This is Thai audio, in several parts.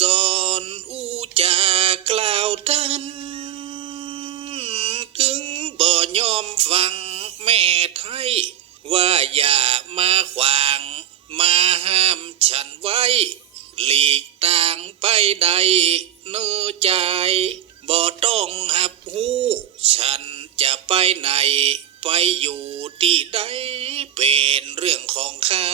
สอนอูจากล่าวทันถึงบ่ยอมฟังแม่ไทย ว่าอย่ามาขวาง มาห้ามฉันไว้ หลีกต่างไปใดเนื้อใจบ่ต้องหับหูฉันจะไปไหน ไปอยู่ที่ใดเป็นเรื่องของข้า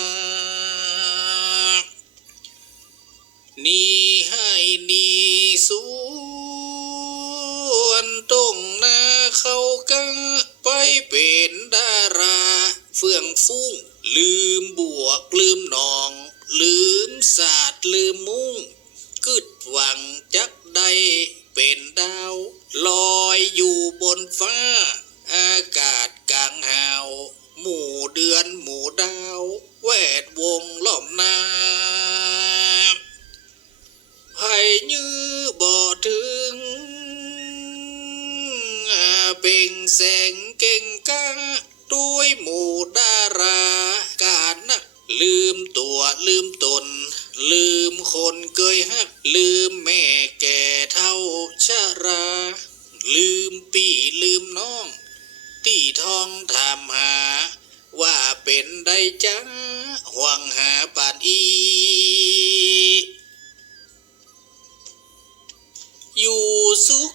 เป่งแสงเก่งกาด้วยหมู่ดารา กาดนักลืมตัวลืมตน ลืมคนเคยฮัก ลืมแม่แก่เท่าชารา ลืมพี่ลืมน้อง ที่ท้องถามหา ว่าเป็นได้จ้าห่วงหาปานอีอยู่สุข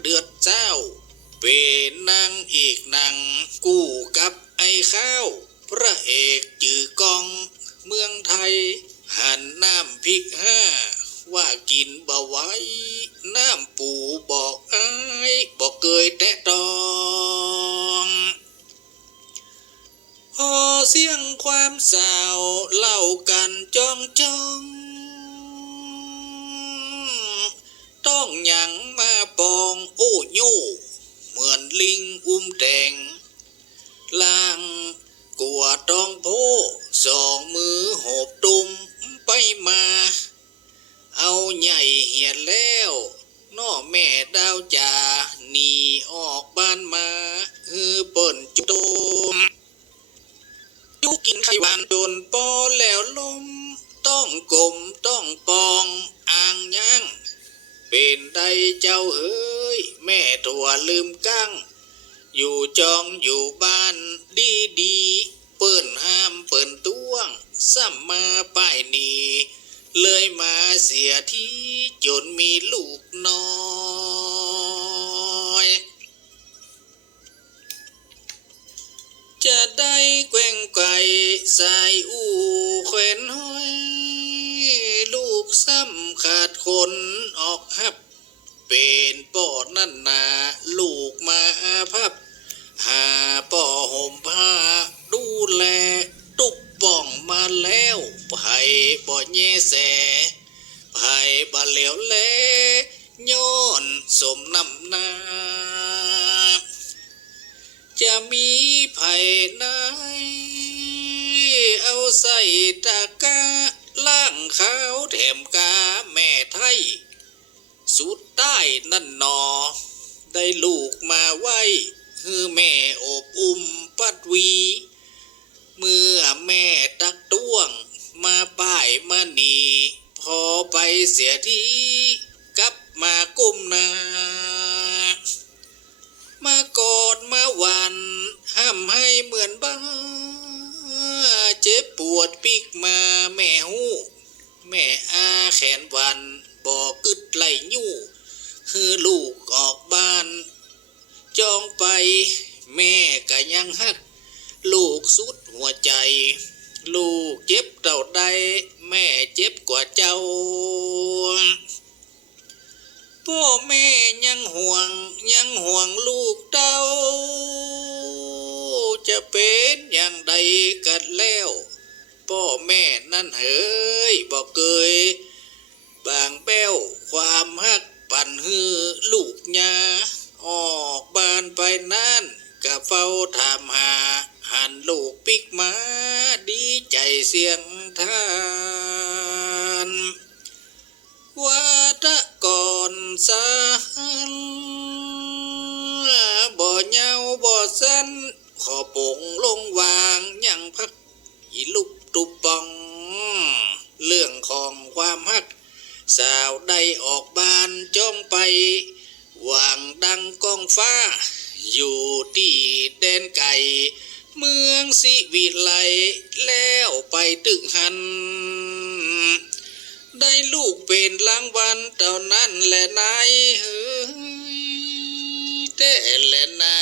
เดือดเจ้า เป็นนางเอกนังกู้กับไอ้ข้าว พระเอกจือกอง เมืองไทย หันน้ำพริกห้า ว่ากินบ่ไว้ น้ำปูบอกอายบอกเกยแตะตองพอเสียงความสาวเล่ากันจ้องจ้องต้องหยัง องโอ้โยเหมือนลิงอุ้มแดงล่างกลัวต้องโพสองมือโหบตุมไปมา เอาใหญ่เหียดแล้วน้อแม่ดาวจ่าหนีออกบ้านมาฮือเปิ่นจุโตมยุกินไขวานโดนปอแล้วลมต้องกลม เป็นใดเจ้าเฮ้ย แม่ถั่วลืมกั้ง อยู่จองอยู่บ้านดีดีๆเปิ้นห้ามเปิ้นต้วงซ้ำมาป้ายนีเลยมาเสียที่จนมีลูกน้อย จะได้แกว่งไก่สายอู่แขวนห้อย ซ้ำขาดคนออกหับ เป็นปอดนั่นนาลูกมาอาพับหาป่อห่มผ้าดูแล ตุกป่องมาแล้วไผ่บ่แย่แสไผ่บ่เหลวแลย้อนสมนำนาจะมีไผ่ไหนเอาใส่ตะก ล่างขาวแถมกาแม่ไทย สุดใต้นั่นนอ ได้ลูกมาไว้คือแม่อบอุ้มปัดวี เมื่อแม่ตักต้วงมาป้ายมานีพอไปเสียที วันบอกึดไหลยู่คือลูกออกบ้าน จองไปแม่ก็ยังฮัก ลูกสุดหัวใจ ลูกเจ็บเต่าใดแม่เจ็บกว่าเจ้า พ่อแม่ยังห่วงยังห่วงลูกเต้า จะเป็นอย่างใดกันแล้ว พ่อแม่นั่นเฮ้ยบอกเกย บางแป้วความฮักปั่นฮือลูกยาออกบ้านไปนั่นกะเฝ้าถามหา หันลูกปิกมาดีใจเสียงทานว่าตะก่อนสานบ่เหงาบ่สันขอปงลงวางยังพักอีลุก สาวได้ออกบ้านจ้องไปหวางดังกองฟ้า อยู่ที่แดนไก่เมืองสิวิไลแล้วไปตึกหัน ได้ลูกเป็นรางวัลเท่านั้นแหละนายเฮ้ยแต่แหละนาย